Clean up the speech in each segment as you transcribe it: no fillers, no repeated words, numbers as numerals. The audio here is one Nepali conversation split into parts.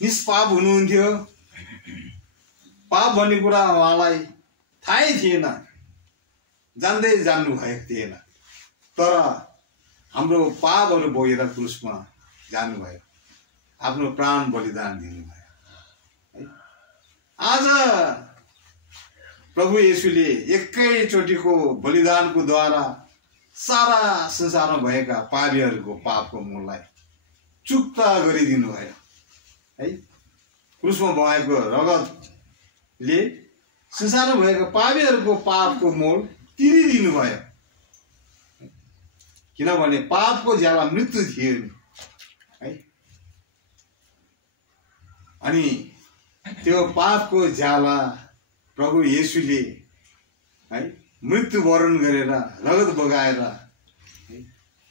निष्पाप हुनुहुन्थ्यो। पाप भन्ने कुरा उहाँलाई थाहै थिएन, जान्दै जान्नु भएको थिएन। तर हाम्रो पापहरू बोकेर क्रुसमा जानुभयो, आफ्नो प्राण बलिदान दिनुभयो। आज प्रभु येशूले एकैचोटिको बलिदानको द्वारा सारा संसारमा भएका पापीहरूको पापको मूललाई चुक्ता गरिदिनु भयो है। क्रुसमा बगाएको रगतले संसारमा भएका पापीहरूको पापको मूल तिरिदिनु भयो। किनभने पापको ज्याला मृत्यु थियो नि है। अनि त्यो पापको ज्याला प्रभु येशूले है मृत्यु वरण गरेर रगत बगाएर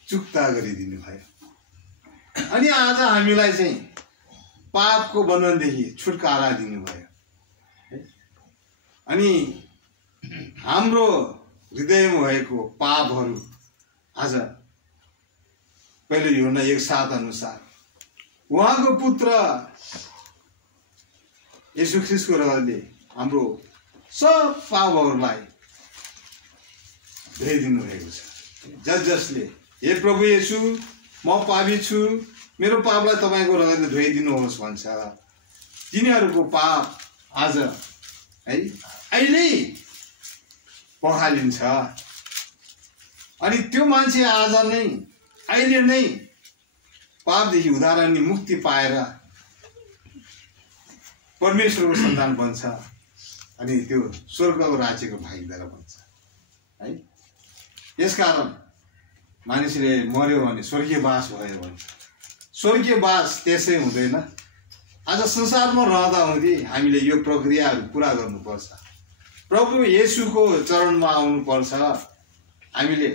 चुक्ता गरिदिनु भयो। अनि आज हामीलाई चाहिँ पापको बन्धनदेखि छुटकारा दिनुभयो है। अनि हाम्रो हृदयमा भएको पापहरू आज पहिले यूहन्ना 1:7 अनुसार उहाँको पुत्र येशू ख्रीष्टको रगतले हाम्रो सब पापहरूलाई धोइदिनु भएको छ। जसले हे प्रभु येशू म पापी छु, मेरो पापलाई तपाईँको रगतले धोइदिनुहोस् भन्छ, तिनीहरूको पाप आज है अहिले पखालिन्छ। अनि त्यो मान्छे आज नै अहिले नै पापदेखि उद्धार अनि मुक्ति पाएर परमेश्वरको सन्तान बन्छ। अनि त्यो स्वर्गको राज्यको भागीदार बन्छ है। यसकारण मानिसले मर्यो भने स्वर्गीय बास भयो भन्छ। स्वर्गीय बास त्यसै हुँदैन। आज संसारमा रहँदा हुँदै हामीले यो प्रक्रियाहरू पुरा गर्नुपर्छ। प्रभु येशूको चरणमा आउनुपर्छ। हामीले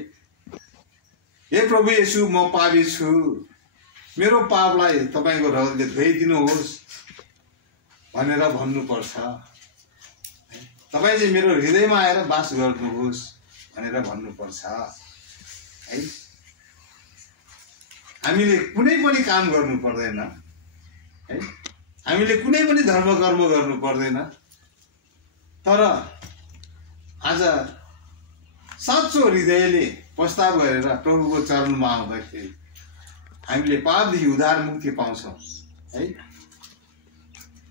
हे प्रभु येशू म पापी छु, मेरो पापलाई तपाईँको रगतले धोइदिनुहोस् भनेर भन्नुपर्छ। तपाईँ चाहिँ मेरो हृदयमा आएर बास गर्नुहोस् भनेर भन्नुपर्छ है। हामीले कुनै पनि काम गर्नु पर्दैन है। हामीले कुनै पनि धर्म कर्म गर्नु पर्दैन। तर आज साँचो हृदयले प्रस्ताव गरेर प्रभुको चरणमा आउँदाखेरि हामीले पापदेखि उद्धार मुक्ति पाउँछौँ है।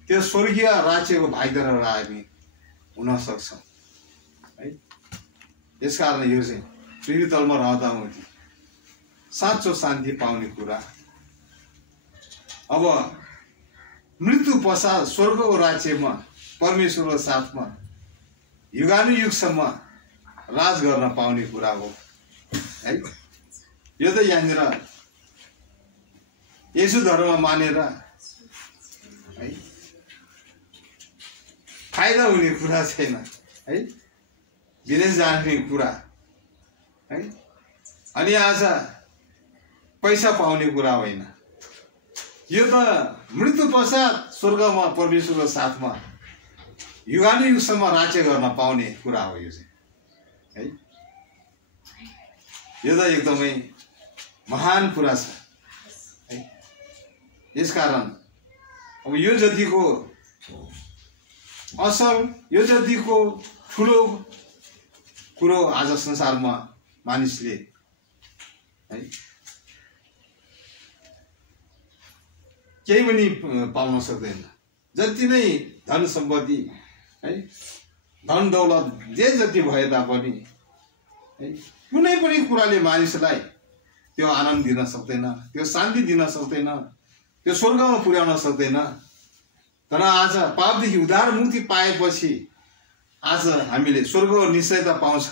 त्यो स्वर्गीय राज्यको भागीदार हामी हुन सक्छौँ है। यसकारण यो चाहिँ पृथ्वी तलमा रहँदा हुँदै साँचो शान्ति पाउने कुरा। अब मृत्यु पश्चात स्वर्गको राज्यमा परमेश्वरको साथमा युगानुयुगसम्म राज गर्न पाउने कुरा हो है। यो त यहाँनिर येशू धर्म मानेर है फाइदा हुने कुरा छैन है, विदेश जाने कुरा है। अनि आज पैसा पाउने कुरा होइन। यो त मृत्यु पश्चात स्वर्गमा परमेश्वरको साथमा युगानुयुगसम्म राज्य गर्न पाउने कुरा हो यो चाहिँ है। यो त एकदमै महान कुरा छ है। यसकारण अब यो जतिको असल, यो जतिको ठुलो कुरो आज संसारमा मानिसले है केही पनि पाउन सक्दैन। जति नै धन सम्पत्ति है, धन दौलत जे जति भए तापनि है कुनै पनि कुराले मानिसलाई त्यो आनन्द दिन सक्दैन, त्यो शान्ति दिन सक्दैन, त्यो स्वर्गमा पुर्याउन सक्दैन। तर आज पापदेखि उद्धार मुक्ति पाएपछि आज हामीले स्वर्गको निश्चयता पाउँछ।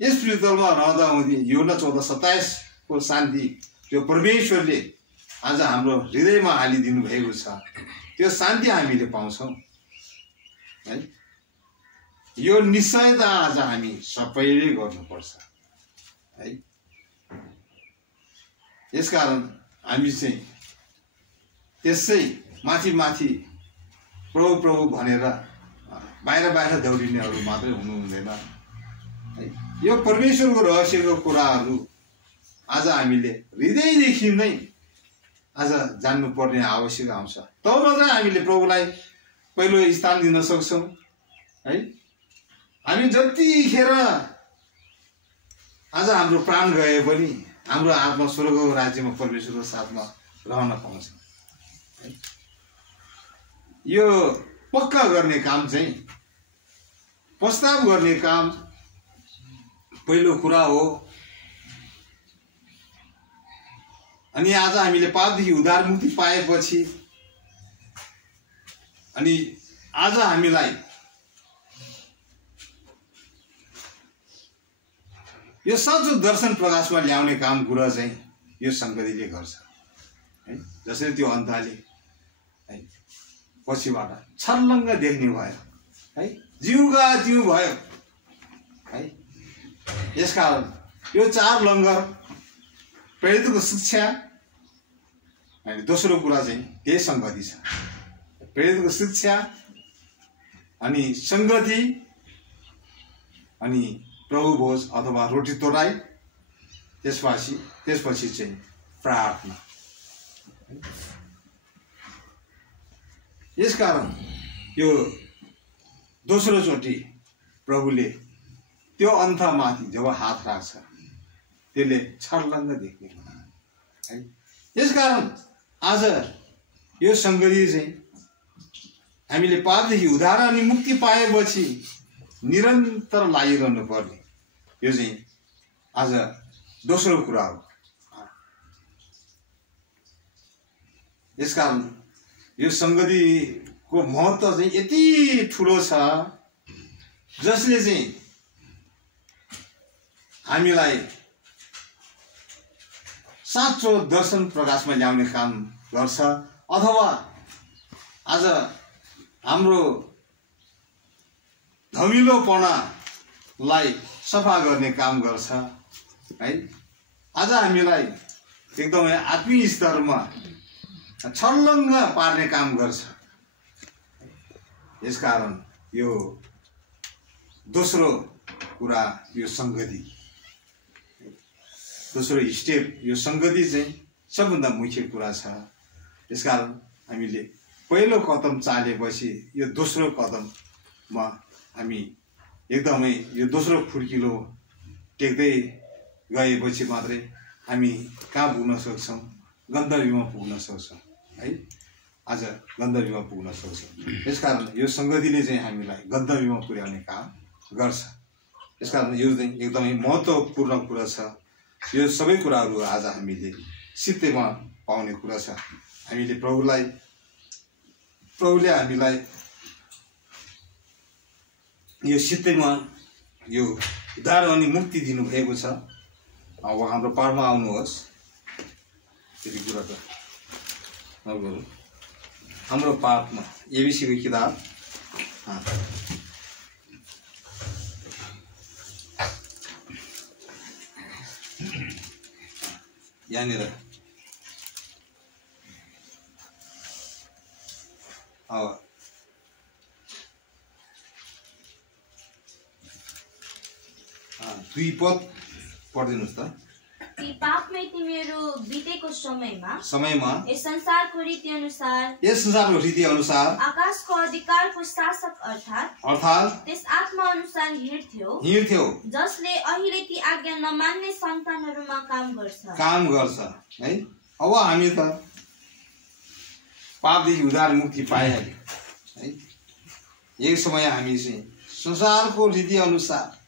यस पृथ्वीमा रहँदा हुँदै यूहन्ना 14:27 को शान्ति त्यो परमेश्वरले आज हाम्रो हृदयमा हालिदिनु भएको छ। त्यो शान्ति हामीले पाउँछौँ है। यो निश्चयता आज हामी सबैले गर्नुपर्छ है। यसकारण हामी चाहिँ त्यसै माथि माथि प्रभु प्रभु भनेर बाहिर बाहिर दौडिनेहरू मात्रै हुनु हुँदैन है। यो परमेश्वरको रहस्यको कुराहरू आज हामीले हृदयदेखि नै आज जान्नुपर्ने आवश्यक आउँछ। तब मात्रै हामीले प्रभुलाई पहिलो स्थान दिन सक्छौँ है। हामी जतिखेर आज हाम्रो प्राण गए पनि हाम्रो आत्मा स्वर्गको राज्यमा परमेश्वरको साथमा रहन पाउँछ है। यो पक्का गर्ने काम चाहिँ, प्रस्ताव गर्ने काम पहिलो कुरा हो। अनि आज हामीले पापदेखि उद्धार मुक्ति पाएपछि अनि आज हामीलाई यो साँचो दर्शन प्रकाशमा ल्याउने काम कुरा चाहिँ यो संगतिले गर्छ है। जसरी त्यो अन्ताले है पछिबाट छर्लङ्ग देख्ने भयो है, जिउगा जिउ भयो है। यसकारण यो चार लङ्गर प्रेरितको शिक्षा अनि दोस्रो कुरा चाहिँ त्यही संगति छ। प्रेरितको शिक्षा अनि संगति अनि प्रभु भोज अथवा रोटी तोडाई, त्यसपछि चाहिँ प्रार्थना। यसकारण यो दोस्रो चोटि प्रभुले त्यो अन्थमाथि जब हात राख्छ त्यसले छर्लङ्ग देख्ने है। यसकारण आज यो संगति चाहिँ हामीले पापदेखि उद्धार अनि मुक्ति पाएपछि निरन्तर लागिरहनु पर्ने, यो चाहिँ आज दोस्रो कुरा हो। यसकारण यो संगतिको महत्त्व चाहिँ यति ठुलो छ, जसले चाहिँ हामीलाई साँचो दर्शन प्रकाशमा ल्याउने काम गर्छ, अथवा आज हाम्रो धमिलोपनालाई सफा गर्ने काम गर्छ है। आज हामीलाई एकदमै आत्मीय स्तरमा छर्लङ्ग पार्ने काम गर्छ। यसकारण यो दोस्रो कुरा, यो संगति, दोस्रो स्टेप, यो संगति चाहिँ सबभन्दा मुख्य कुरा छ। यसकारण हामीले पहिलो कदम चालेपछि यो दोस्रो कदममा हामी एकदमै यो दोस्रो खुड्किलो टेक्दै गएपछि मात्रै हामी कहाँ पुग्न सक्छौँ, गन्तव्यमा पुग्न सक्छौँ है। आज गन्तव्यमा पुग्न सक्छौँ। यसकारण यो संगतिले चाहिँ हामीलाई गन्तव्यमा पुर्याउने काम गर्छ। यसकारण यो चाहिँ एकदमै महत्त्वपूर्ण कुरा छ। यो सबै कुराहरू आज हामीले सित्तैमा पाउने कुरा छ। हामीले प्रभुले हामीलाई यो सित्तैमा यो उद्धार अनि मुक्ति दिनुभएको छ। अब हाम्रो पाठमा आउनुहोस्। त्यति कुरा त नगरौँ। हाम्रो पाठमा एबिसीको किताब यहाँनिर अब 2 पद पढिदिनुहोस् त। पापमै तिमीहरू बितेको समयमा यस संसारको रीति अनुसार आकाशको अधिकारको शासक अर्थात् त्यस आत्मा अनुसार हिँड्थ्यौ जसले अहिले ती आज्ञा नमान्ने सन्तानहरूमा काम गर्छ है। अब हामी त पापदेखि उद्धार मुक्ति पाइहाल्यो है। एक समय हामी चाहिँ संसारको रीति अनुसार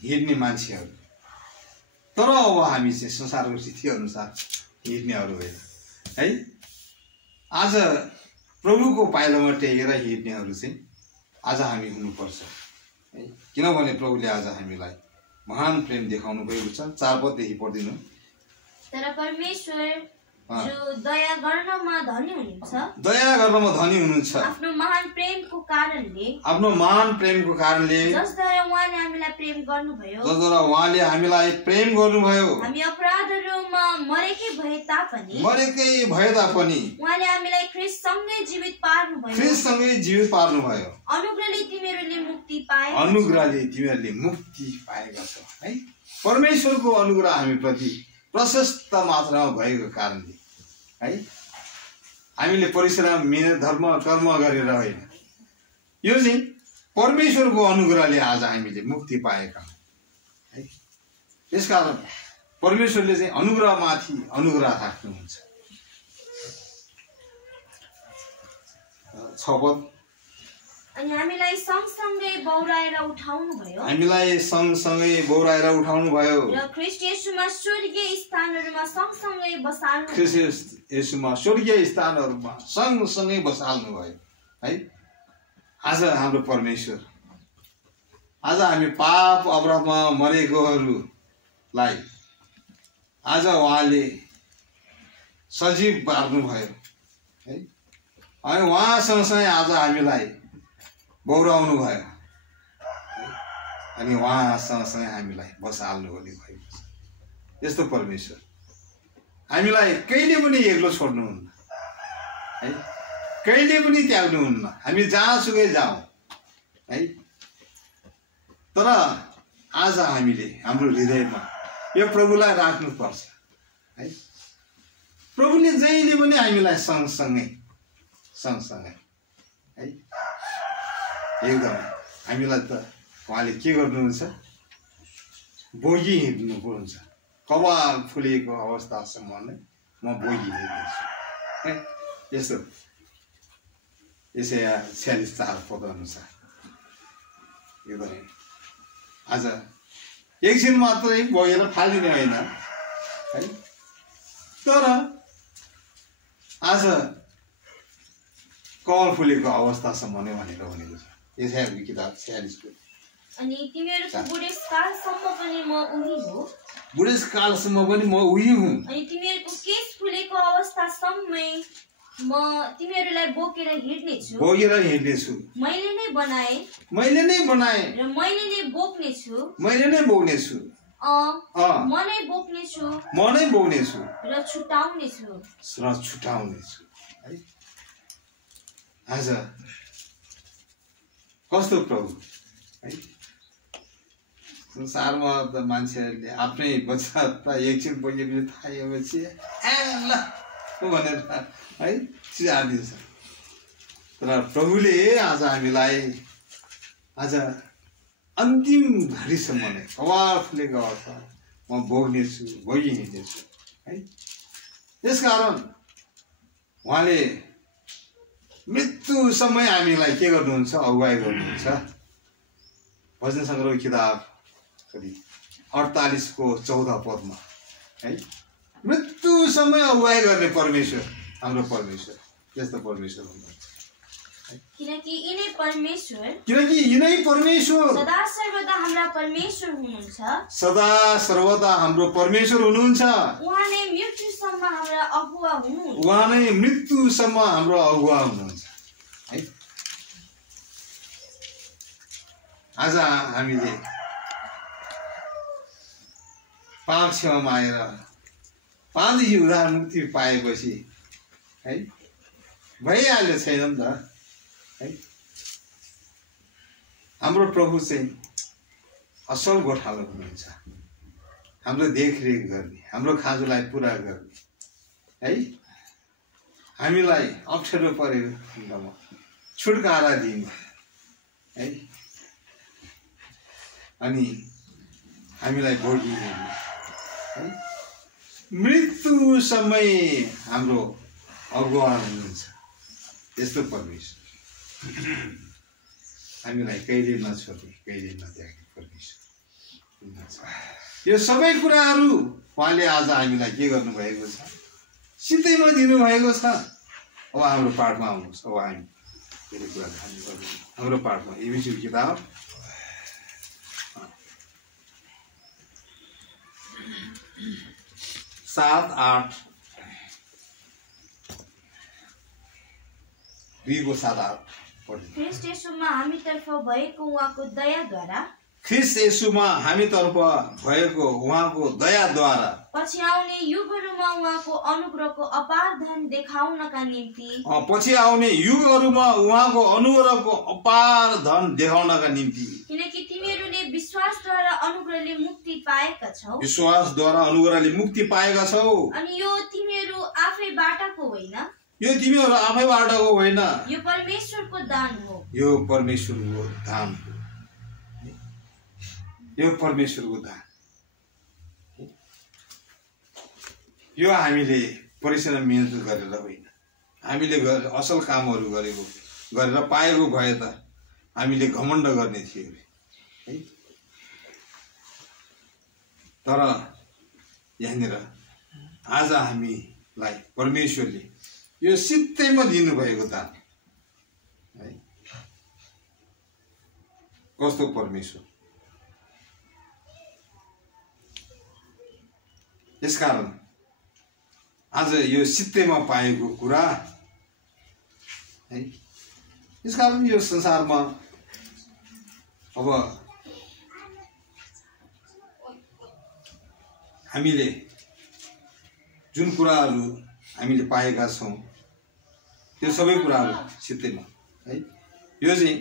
हिँड्ने मान्छेहरू, तर अब हामी चाहिँ संसारको रीति अनुसार हिँड्नेहरू होइन है। आज प्रभुको पाइलामा टेकेर हिँड्नेहरू चाहिँ आज हामी हुनुपर्छ है। किनभने प्रभुले आज हामीलाई महान प्रेम देखाउनु भएको छ। 4 पददेखि पढिदिनु। तर परमेश्वर जो दया गर्नमा धनी हुनुहुन्छ आफ्नो महान प्रेमको कारणले जसद्वारा उहाँले हामीलाई प्रेम गर्नुभयो हामी अपराधहरूमा मरेकै भए तापनि उहाँले हामीलाई ख्रीष्टसँगै जीवित पार्नुभयो। अनुग्रहले तिमीहरूले मुक्ति पाएका छौ है। परमेश्वरको अनुग्रह हामी प्रति प्रशस्त मात्रामा भएको कारणले है हामीले परिश्रम मिहिनेत धर्म कर्म गरेर होइन, यो चाहिँ परमेश्वरको अनुग्रहले आज हामीले मुक्ति पाएका है। त्यसकारण परमेश्वरले चाहिँ अनुग्रहमाथि अनुग्रह राख्नुहुन्छ। 6 पद अनि हामीलाई सँगसँगै बौराएर उठाउनु भयो, हामीलाई सँगसँगै बौराएर उठाउनु भयो र ख्रीष्ट येशूमा स्वर्गीय स्थानहरूमा सँगसँगै बसाल्नु, ख्रीष्ट येशूमा स्वर्गीय स्थानहरूमा सँगसँगै बसाल्नु भयो है। आज हाम्रो परमेश्वर, आज हामी पाप अपराधमा मरेकोहरूलाई आज उहाँले सजीव पार्नु भयो है। अनि उहाँ सँगसँगै आज हामीलाई बौराउनु भयो अनि उहाँ सँगसँगै हामीलाई बसाल्नु हुने भएको छ। यस्तो परमेश्वर हामीलाई कहिले पनि एक्लो छोड्नुहुन्न है, कहिले पनि त्याग्नुहुन्न। हामी जहाँसुकै जाउँ है, तर आज हामीले हाम्रो हृदयमा यो प्रभुलाई राख्नुपर्छ है। प्रभुले जहिले पनि हामीलाई सँगसँगै है एकदम हामीलाई त उहाँले के गर्नुहुन्छ, बोगी हिँड्नुहुन्छ। कपाल फुलेको अवस्थासम्म नै म बोगी हिँड्दैछु है। यस्तो यसै 46 पद अनुसार एकदमै आज एकछिन मात्रै बगेर फालिने होइन है, तर आज कपाल फुलेको अवस्थासम्म नै भनेर भनेको छ यशायाको किताब 46 को। अनि तिमीहरूको बुढेसकालसम्म पनि म उही हो, बुढेसकालसम्म पनि म उही हुँ। अनि तिमीहरूको केश फुलेको अवस्थासम्मै म तिमीहरूलाई बोकेर हिँड्नेछु, मैले नै बनाए र मैले नै बोक्नेछु, म नै बोक्नेछु र छुटाउनेछु है। आज कस्तो प्रभु है। संसारमा त मान्छेहरूले आफ्नै बच्चा त एकछिन बोकेपछि थाहेपछि ल भनेर है चिहादिन्छ, तर प्रभुले आज हामीलाई आज अन्तिम घडीसम्म नै कपाल फुलेको अवस्था म बोक्नेछु, बोकी हिँड्नेछु है। त्यसकारण उहाँले मृत्युसम्म हामीलाई के गर्नुहुन्छ, अगुवाई गर्नुहुन्छ। भजन सङ्ग्रह किताब 48 को 14 पदमा है, मृत्युसम्म अगुवाई गर्ने परमेश्वर हाम्रो परमेश्वर यस्तो परमेश्वर हुनुहुन्छ। किनकि यिनै परमेश्वर सदा सर्वदा हाम्रो परमेश्वर हुनुहुन्छ। उहाँ नै मृत्युसम्म हाम्रो अगुवा हुनुहुन्छ है। आज हामीले पाप क्षमा आएर 5 उदाहरण मुक्ति पाएपछि है भइहाल्यो छैन नि त है। हाम्रो प्रभु चाहिँ असल गोठालो हुनुहुन्छ, हाम्रो देखरेख गर्ने, हाम्रो खाँजोलाई पुरा गर्ने है। हामीलाई अप्ठ्यारो परेको खण्डमा छुटकारा दिने है, अनि हामीलाई भोगी हेर्ने है। मृत्युसम्म हाम्रो अगुवा हुनुहुन्छ यस्तो परमेश्वर। हामीलाई कहिले नछोड्ने, कहिले नत्याग्ने परमेश्वर। यो सबै कुराहरू उहाँले आज हामीलाई के गर्नुभएको छ, सिधैमा दिनुभएको छ। अब हाम्रो पाठमा आउनुहोस्। अब हामी धेरै कुरा जान्नु पर्दैन। हाम्रो पाठमा एबिसी किताब 7-8 ख्रीष्ट येशूमा हामीतर्फ भएको उहाँको दयाद्वारा पछि आउने युगहरूमा उहाँको अनुग्रहको अपार धन देखाउनका निम्ति किनकि तिमीहरूले विश्वासद्वारा अनुग्रहले मुक्ति पाएका छौ अनि यो तिमीहरू आफैबाटको होइन यो परमेश्वरको दान हो यो हामीले परिश्रम मेहनत गरेर होइन हामीले असल कामहरू गरेर पाएको भए त हामीले घमण्ड गर्ने थियो है तर यहाँनिर आज हामीलाई परमेश्वरले यो सित्तैमा दिनुभएको दान है कस्तो परमेश्वर यसकारण आज यो सित्तैमा पाएको कुरा है यसकारण यो संसारमा अब हामीले जुन कुराहरू हामीले पाएका छौं त्यो सबै कुराहरू सित्तैमा है यो चाहिँ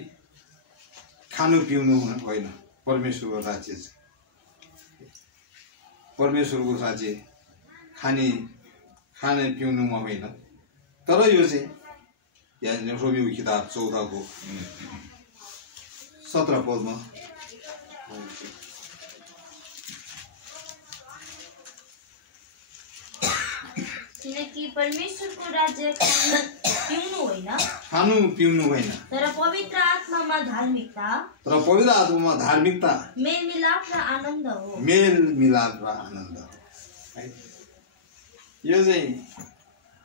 खानु पिउनु होइन परमेश्वरको राज्य खाने पिउनुमा होइन तर यो चाहिँ यहाँ रोमियो किताब 14 को 17 पदमा किनकि परमेश्वरको राज्य खानु पिउनु होइन तर पवित्र आत्मामा धार्मिकता मेलमिलाप र आनन्द हो है यो चाहिँ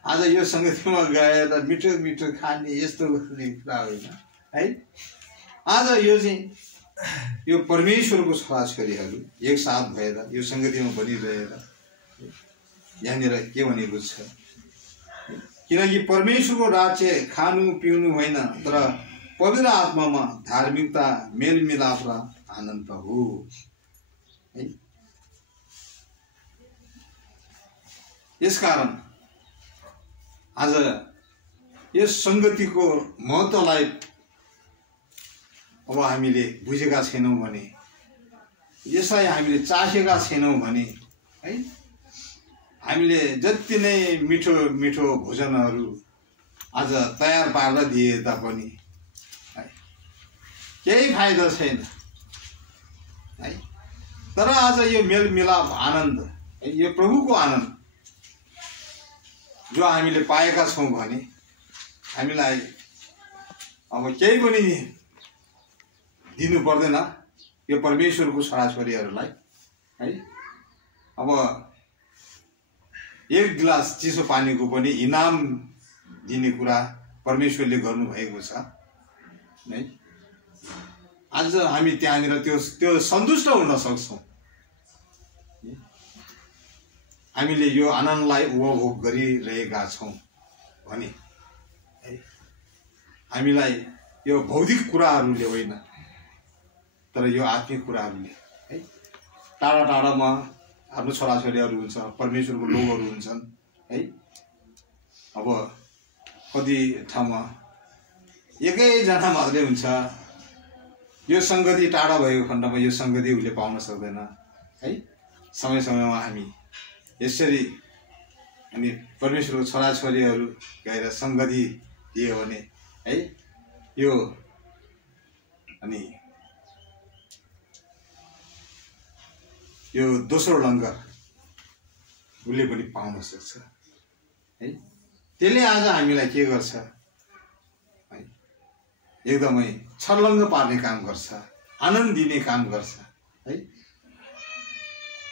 आज यो संगतिमा गएर मिठो मिठो खाने यस्तो गर्ने कुरा होइन है आज यो चाहिँ यो परमेश्वरको छोराछोरीहरू एकसाथ भएर यो संगतिमा बनिरहेर यहाँनिर के भनेको छ किनकि परमेश्वरको राज्य खानु पिउनु होइन तर पवित्र आत्मामा धार्मिकता मेलमिलाप र आनन्द हो है यसकारण आज यस संगतिको महत्त्वलाई अब हामीले बुझेका छैनौं भने यसलाई हामीले चाखेका छैनौं भने है हामीले जति नै मिठो मिठो भोजनहरू आज तयार पारेर दिए तापनि केही फाइदा छैन है तर आज यो मेलमिलाप आनन्द यो प्रभुको आनन्द जो हामीले पाएका छौं भने हामीलाई अब केही पनि दिनु पर्दैन यो परमेश्वरको छोराछोरीहरूलाई है अब एक गिलास चिसो पानीको पनि इनाम दिने कुरा परमेश्वरले गर्नु भएको छ है आज हामी त्यहाँनिर त्यो सन्तुष्ट हुन सक्छौं हामीले यो आनन्दलाई उपभोग गरिरहेका छौं भने हामीलाई यो भौतिक कुराहरूले होइन तर यो आत्मिक कुराहरूले है टाढा टाढामा आफ्नो छोराछोरीहरू हुन्छ परमेश्वरको लोकहरू हुन्छन् है अब कति ठाउँमा एकैजना मात्रै हुन्छ यो संगति टाढा भएको खण्डमा यो संगति उसले पाउन सक्दैन है समय समयमा हामी यसरी अनि परमेश्वरको छोराछोरीहरू गएर संगति दियो भने है यो अनि यो दोस्रो लङ्गर उसले पनि पाउन सक्छ है त्यसले आज हामीलाई के गर्छ है एकदमै छर्लङ्ग पार्ने काम गर्छ आनन्द दिने काम गर्छ है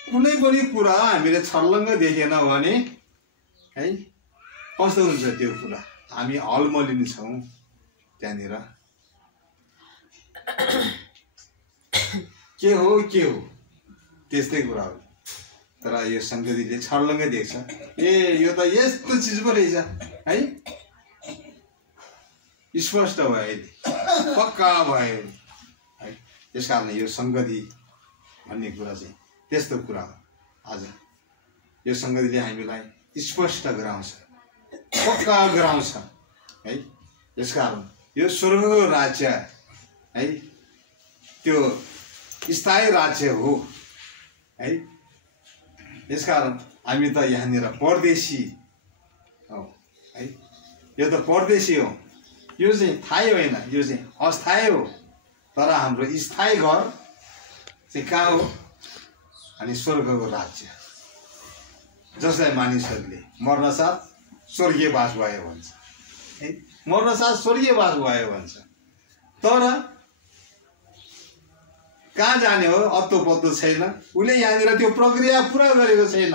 कुनै पनि कुरा हामीले छर्लङ्ग देखेन भने है कस्तो हुन्छ त्यो कुरा हामी अलमलिन छौं त्यहाँनिर के हो त्यस्तै कुरा हो तर यो संगतिले छर्लङ्ग देख्छ ए यो त यस्तो चीज पो रहेछ है स्पष्ट भयो पक्का भयो है त्यसकारण यो संगति भन्ने कुरा चाहिँ त्यस्तो कुरा हो आज यो संगतिले हामीलाई स्पष्ट गराउँछ, पक्का गराउँछ है। यसकारण यो स्वर्गको राज्य है त्यो स्थायी राज्य हो है। यसकारण हामी त यहाँनिर परदेशी हो है। यो त परदेशी हो, यो चाहिँ थाहै होइन, यो चाहिँ अस्थायी हो। तर हाम्रो स्थायी घर चाहिँ कहाँ हो? अनि स्वर्गको राज्य, जसलाई मानिसहरूले मर्नसाथ स्वर्गीय बास भयो भन्छ है। मर्नसाथ स्वर्गीय बास भयो भन्छ। तर कहाँ जाने हो अत्तो पत्तो छैन। उसले यहाँनिर त्यो प्रक्रिया पुरा गरेको छैन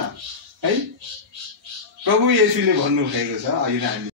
है। प्रभु येशूले भन्नुभएको छ, अहिले हामी